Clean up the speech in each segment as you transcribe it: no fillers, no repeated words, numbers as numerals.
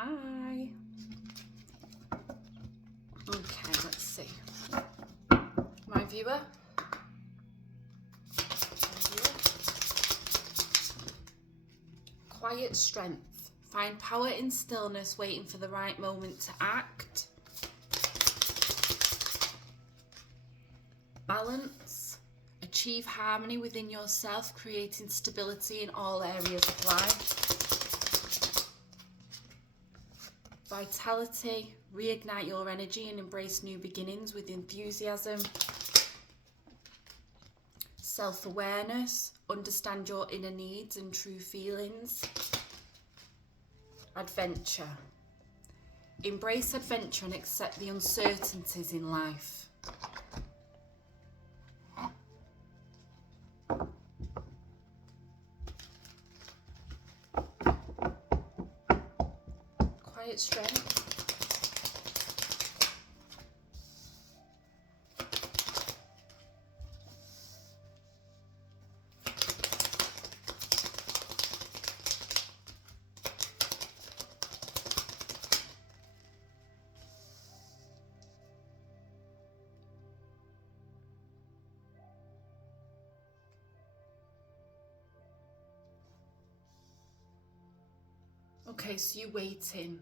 Hi. Okay, let's see. My viewer. Quiet strength. Find power in stillness, waiting for the right moment to act. Balance. Achieve harmony within yourself, creating stability in all areas of life. Vitality. Reignite your energy and embrace new beginnings with enthusiasm. Self-awareness. Understand your inner needs and true feelings. Adventure. Embrace adventure and accept the uncertainties in life. Quiet strength. Okay, so you're waiting,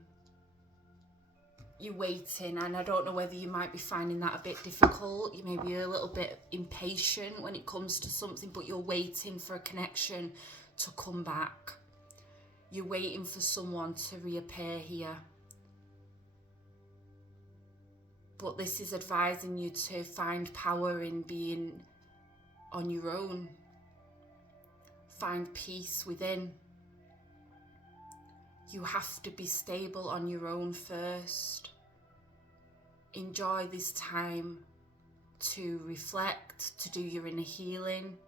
and I don't know whether you might be finding that a bit difficult. You may be a little bit impatient when it comes to something, but you're waiting for a connection to come back. You're waiting for someone to reappear here. But this is advising you to find power in being on your own. Find peace within. You have to be stable on your own first. Enjoy this time to reflect, to do your inner healing,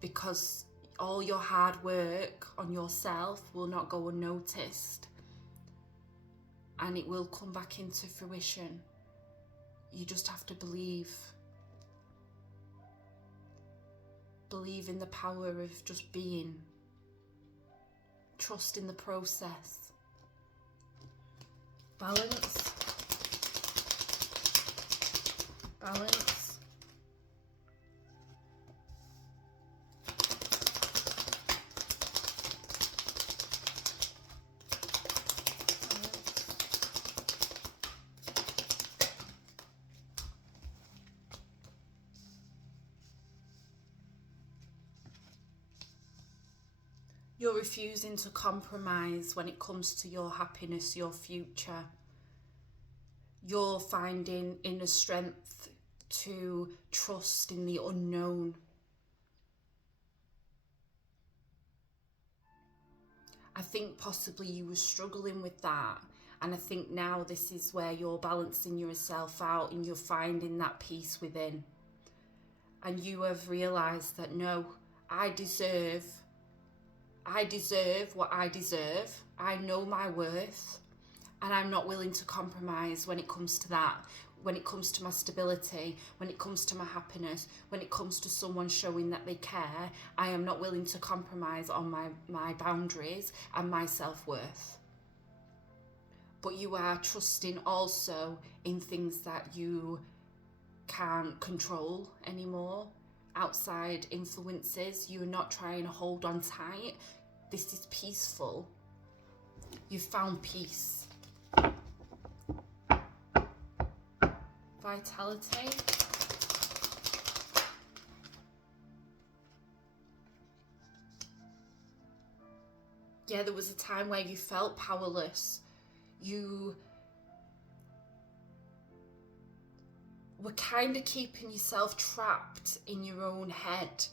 because all your hard work on yourself will not go unnoticed, and it will come back into fruition. You just have to believe. Believe in the power of just being. Trust in the process. Balance. Balance. You're refusing to compromise when it comes to your happiness, your future. You're finding inner strength to trust in the unknown. I think possibly you were struggling with that, and I think now this is where you're balancing yourself out and you're finding that peace within. And you have realised that no, I deserve what I deserve. I know my worth, and I'm not willing to compromise when it comes to that, when it comes to my stability, when it comes to my happiness, when it comes to someone showing that they care. I am not willing to compromise on my boundaries and my self-worth. But you are trusting also in things that you can't control anymore, outside influences. You're not trying to hold on tight. This is peaceful. You've found peace. Vitality. Yeah, there was a time where you felt powerless. You were kind of keeping yourself trapped in your own head,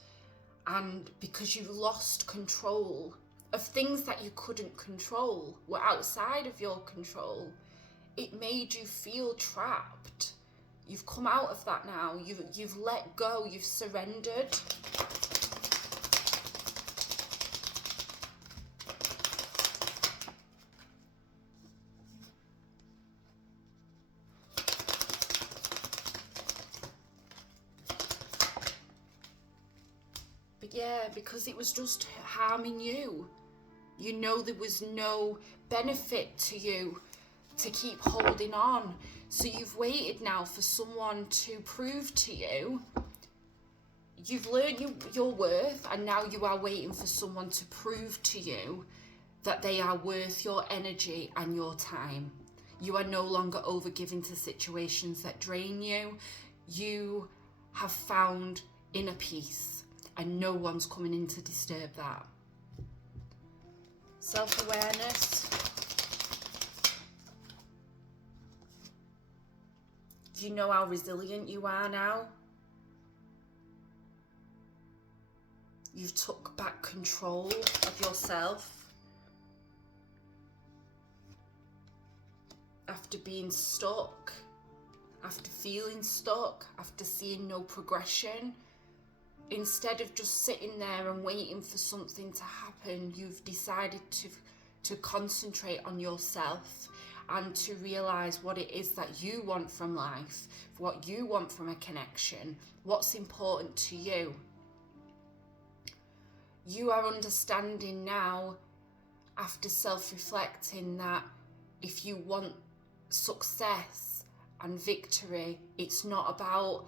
and because you lost control of things that you couldn't control, were outside of your control, it made you feel trapped. You've come out of that now. You've let go. You've surrendered. But yeah, because it was just harming you. You know there was no benefit to you to keep holding on. So you've waited now for someone to prove to you. You've learned your worth, and now you are waiting for someone to prove to you that they are worth your energy and your time. You are no longer overgiving to situations that drain you. You have found inner peace, and no one's coming in to disturb that. Self-awareness. Do you know how resilient you are now? You've took back control of yourself. After being stuck, after feeling stuck, after seeing no progression, instead of just sitting there and waiting for something to happen, you've decided to concentrate on yourself and to realize what it is that you want from life, what you want from a connection, what's important to you. You are understanding now, after self-reflecting, that if you want success and victory, it's not about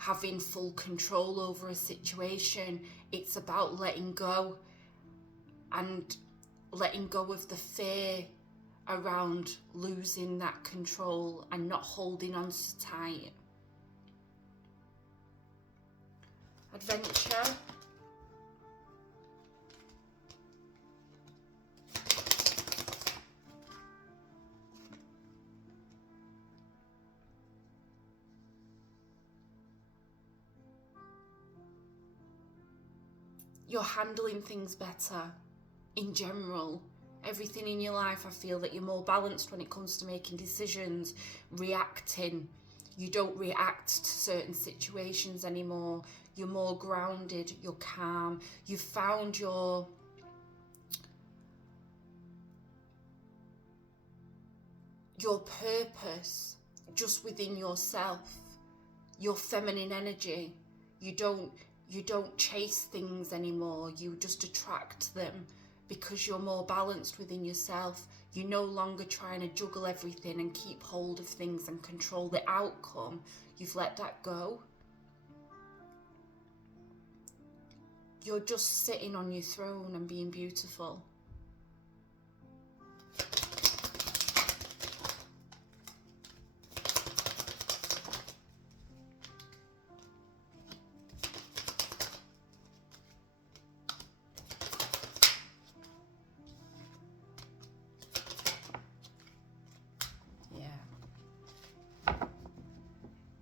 having full control over a situation. It's about letting go, and letting go of the fear around losing that control and not holding on so tight. Adventure. You're handling things better in general. Everything in your life, I feel that you're more balanced when it comes to making decisions, reacting. You don't react to certain situations anymore. You're more grounded, you're calm. You've found your purpose just within yourself, your feminine energy. You don't chase things anymore. You just attract them because you're more balanced within yourself. You're no longer trying to juggle everything and keep hold of things and control the outcome. You've let that go. You're just sitting on your throne and being beautiful.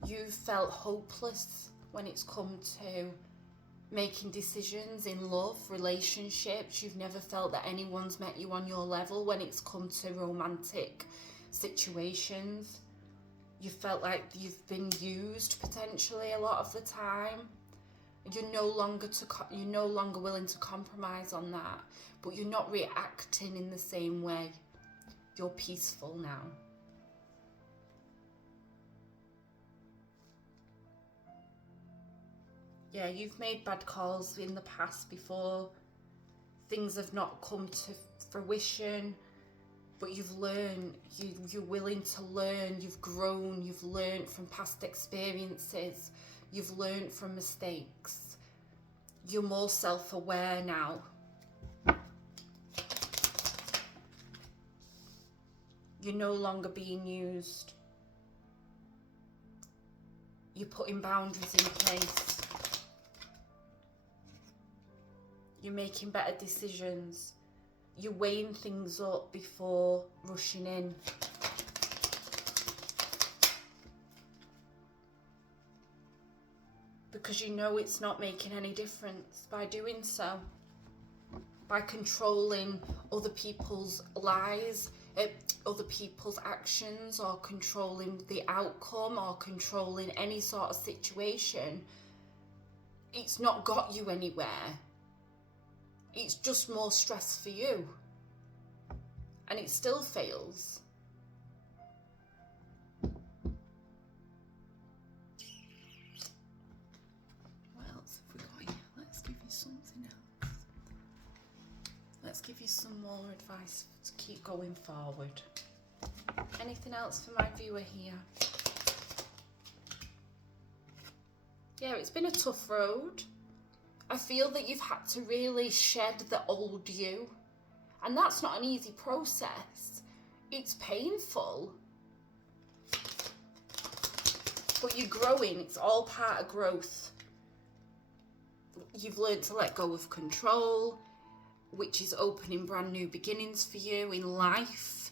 You've felt hopeless when it's come to making decisions in love, relationships. You've never felt that anyone's met you on your level when it's come to romantic situations. You felt like you've been used potentially a lot of the time. You're no longer willing to compromise on that, but you're not reacting in the same way. You're peaceful now. Yeah, you've made bad calls in the past before. Things have not come to fruition, but you've learned, you're willing to learn, you've grown, you've learned from past experiences, you've learned from mistakes. You're more self-aware now. You're no longer being used. You're putting boundaries in place. You're making better decisions. You're weighing things up before rushing in. Because you know it's not making any difference by doing so. By controlling other people's lies, other people's actions, or controlling the outcome, or controlling any sort of situation. It's not got you anywhere. It's just more stress for you. And it still fails. What else have we got here? Let's give you something else. Let's give you some more advice to keep going forward. Anything else for my viewer here? Yeah, it's been a tough road. I feel that you've had to really shed the old you. And that's not an easy process. It's painful. But you're growing. It's all part of growth. You've learned to let go of control, which is opening brand new beginnings for you in life.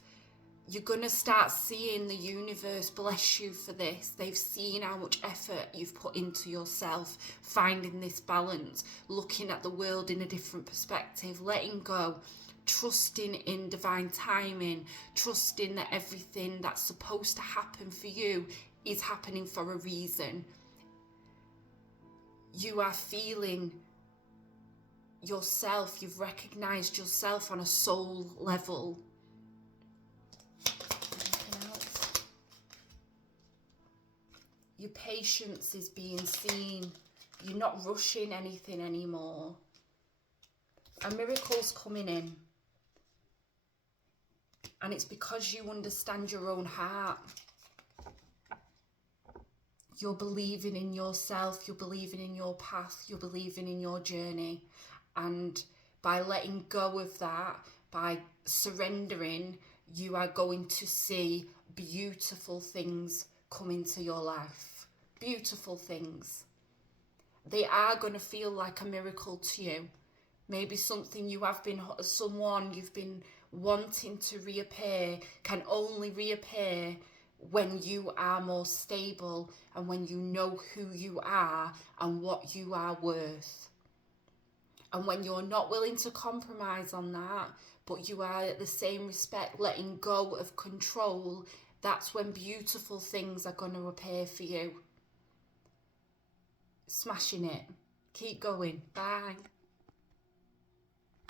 You're going to start seeing the universe bless you for this. They've seen how much effort you've put into yourself, finding this balance, looking at the world in a different perspective, letting go, trusting in divine timing, trusting that everything that's supposed to happen for you is happening for a reason. You are feeling yourself. You've recognized yourself on a soul level. Anything else? Your patience is being seen. You're not rushing anything anymore. A miracle's coming in. And it's because you understand your own heart. You're believing in yourself, you're believing in your path, you're believing in your journey. And by letting go of that, by surrendering, you are going to see beautiful things come into your life. Beautiful things. They are going to feel like a miracle to you. Maybe something someone you've been wanting to reappear can only reappear when you are more stable and when you know who you are and what you are worth. And when you're not willing to compromise on that, but you are at the same respect letting go of control, that's when beautiful things are going to appear for you. Smashing it. Keep going. Bye.